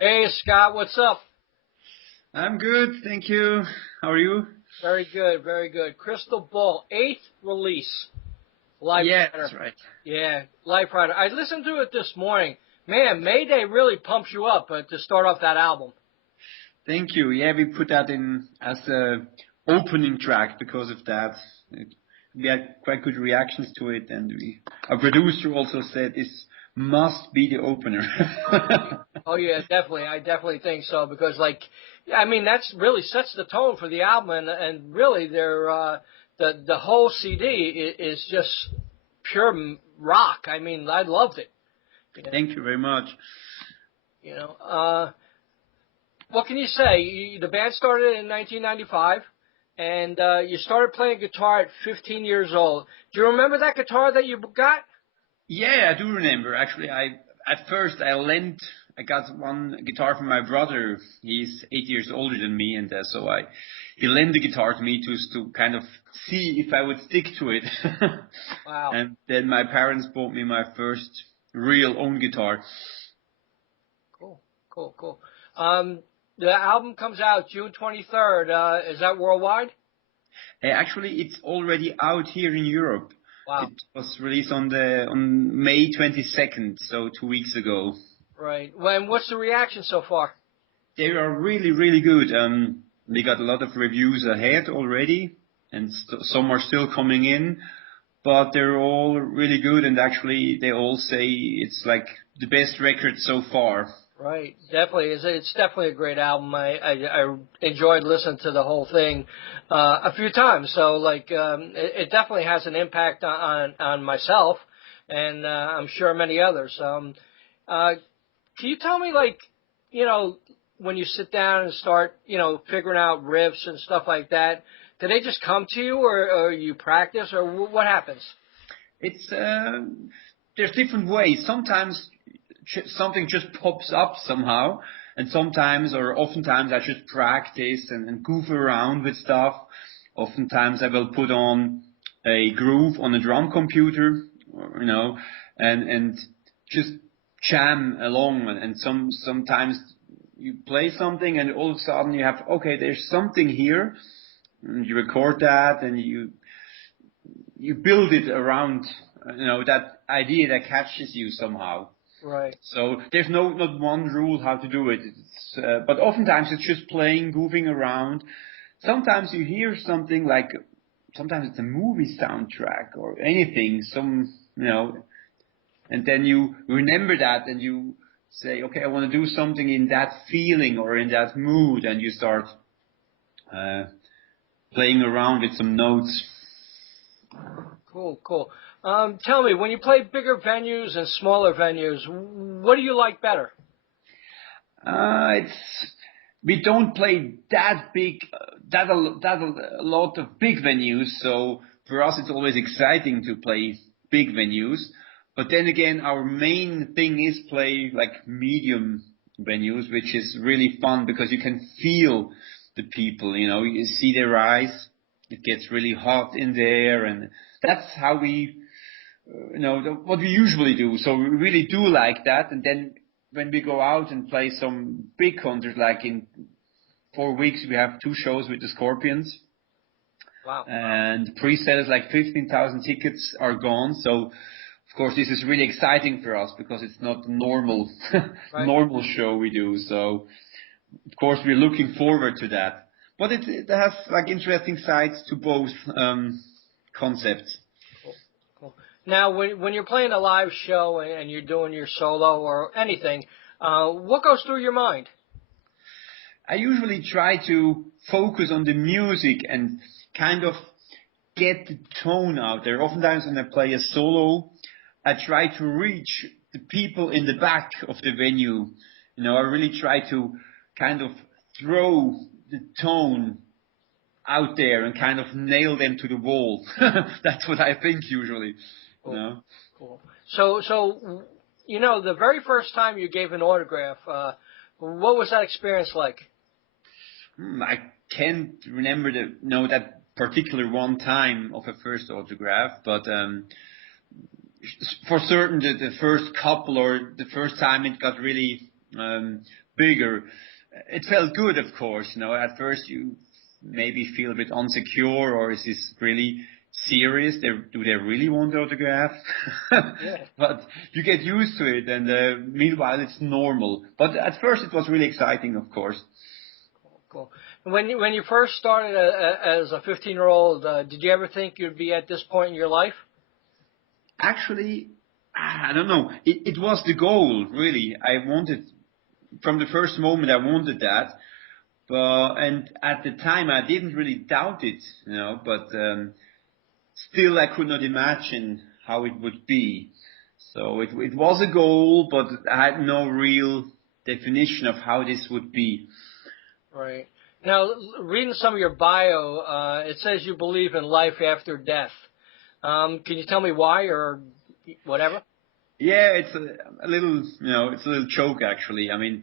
Hey Scott, what's up? I'm good, thank you. How are you? Very good, very good. Crystal Ball, eighth release, Yeah, Liferider. that's right. Yeah, Liferider. I listened to it this morning. Man, Mayday really pumps you up to start off that album. Thank you. Yeah, we put that in as a opening track because of that. We had quite good reactions to it, and our producer also said this must be the opener. Oh yeah, definitely. I definitely think so because, like, yeah, I mean that's really sets the tone for the album, and really the whole CD is just pure rock. I mean, I loved it. You know, Thank you very much. you know. What can you say? The band started in 1995, and you started playing guitar at 15 years old. Do you remember that guitar that you got? Yeah, I do remember. Actually, I got one guitar from my brother. He's 8 years older than me, and he lent the guitar to me to kind of see if I would stick to it. Wow. And then my parents bought me my first real own guitar. Cool, cool, cool. The album comes out June 23rd. Is that worldwide? Actually, it's already out here in Europe. Wow. It was released on May 22nd, so 2 weeks ago. Right. Well, and what's the reaction so far? They are really, really good. We got a lot of reviews ahead already, and some are still coming in, but they're all really good, and actually they all say it's like the best record so far. Right, definitely. It's definitely a great album. I enjoyed listening to the whole thing a few times. So like it definitely has an impact on myself, and I'm sure many others. Uh, can you tell me, like, you know, when you sit down and start, figuring out riffs and stuff like that, do they just come to you, or you practice, or what happens? It's there's different ways. Sometimes something just pops up somehow, and sometimes or oftentimes I just practice and goof around with stuff. Oftentimes I will put on a groove on a drum computer, and just jam along. And sometimes you play something, and all of a sudden you have, okay, there's something here, and you record that, and you build it around that idea that catches you somehow. Right. So there's not one rule how to do it. But oftentimes it's just playing, goofing around. Sometimes you hear something like, sometimes it's a movie soundtrack or anything, and then you remember that and you say, okay, I want to do something in that feeling or in that mood, and you start uh, playing around with some notes. Cool, cool. Tell me, when you play bigger venues and smaller venues, what do you like better? It's we don't play that big, that a lot of big venues. So for us, it's always exciting to play big venues. But then again, our main thing is play like medium venues, which is really fun because you can feel the people. You see their eyes. It gets really hot in there, and that's how what we usually do. So we really do like that. And then when we go out and play some big concerts, like in 4 weeks, we have two shows with the Scorpions, Wow. and pre-sales like 15,000 tickets are gone. So of course this is really exciting for us because it's not a normal Right. normal show we do. So of course we're looking forward to that. But it has like interesting sides to both concepts. Cool, cool. Now, when you're playing a live show and you're doing your solo or anything, what goes through your mind? I usually try to focus on the music and kind of get the tone out there. Oftentimes when I play a solo, I try to reach the people in the back of the venue. I really try to kind of throw the tone out there and kind of nail them to the wall. That's what I think usually. you Cool, know. cool. So the very first time you gave an autograph, what was that experience like? I can't remember that particular one time of a first autograph, but for certain the first couple or the first time it got really bigger. It felt good, of course. At first you maybe feel a bit insecure, or is this really serious? Do they really want the autograph? Yeah. But you get used to it, and meanwhile it's normal. But at first it was really exciting, of course. Cool. When you first started as a 15-year-old, did you ever think you'd be at this point in your life? Actually, I don't know. It was the goal, really. I wanted, from the first moment, I wanted that. And at the time, I didn't really doubt it, but still I could not imagine how it would be. So it was a goal, but I had no real definition of how this would be. Right. Now, reading some of your bio, it says you believe in life after death. Can you tell me why or whatever? Yeah, it's a little, it's a little joke actually. I mean,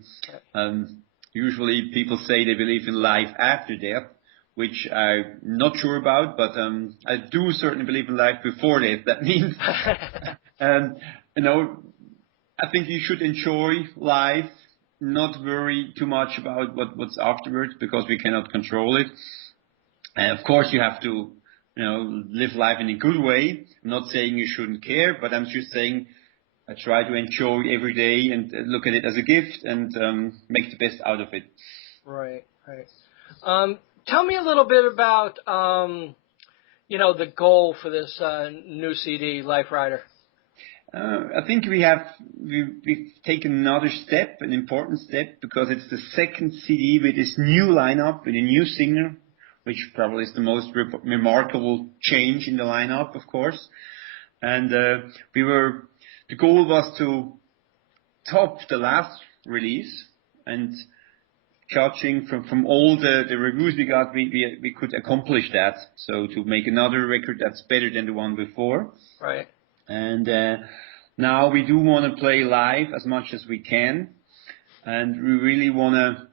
usually people say they believe in life after death, which I'm not sure about, but I do certainly believe in life before death. That means, I think you should enjoy life, not worry too much about what's afterwards, because we cannot control it. And of course you have to, live life in a good way. I'm not saying you shouldn't care, but I'm just saying I try to enjoy every day and look at it as a gift and make the best out of it. Right. Tell me a little bit about, the goal for this new CD, Liferider. I think we've taken another step, an important step, because it's the second CD with this new lineup, with a new singer, which probably is the most remarkable change in the lineup, of course. And the goal was to top the last release, and judging from all the reviews we got, we could accomplish that. So to make another record that's better than the one before. Right. And now we do want to play live as much as we can, and we really want to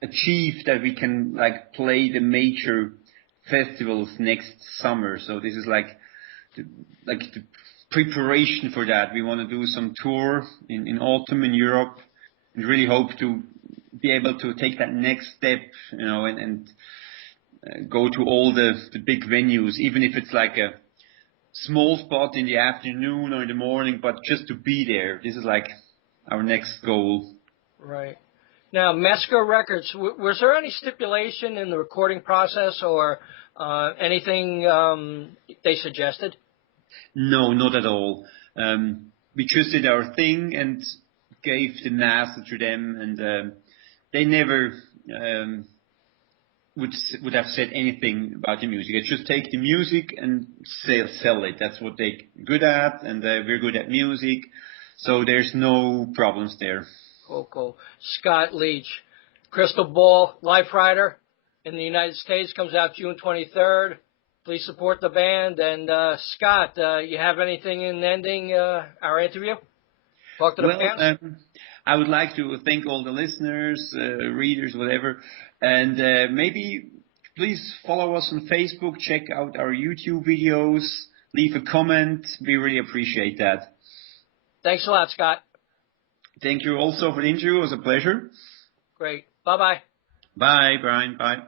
achieve that we can play the major festivals next summer. So this is like the preparation for that. We want to do some tour in autumn in Europe, and really hope to be able to take that next step, and go to all the big venues, even if it's like a small spot in the afternoon or in the morning, but just to be there. This is like our next goal. Right. Now, Massacre Records, was there any stipulation in the recording process or anything they suggested? No, not at all. We just did our thing and gave the master to them, and they never would have said anything about the music. It's just take the music and sell it. That's what they're good at, and we're good at music, so there's no problems there. Cool. Scott Leach, Crystal Ball, Liferider in the United States comes out June 23rd. Please support the band. And Scott, you have anything in ending our interview? Talk to the fans. I would like to thank all the listeners, readers, whatever, and maybe please follow us on Facebook, check out our YouTube videos, leave a comment. We really appreciate that. Thanks a lot, Scott. Thank you also for the interview. It was a pleasure. Great. Bye-bye. Bye, Brian. Bye.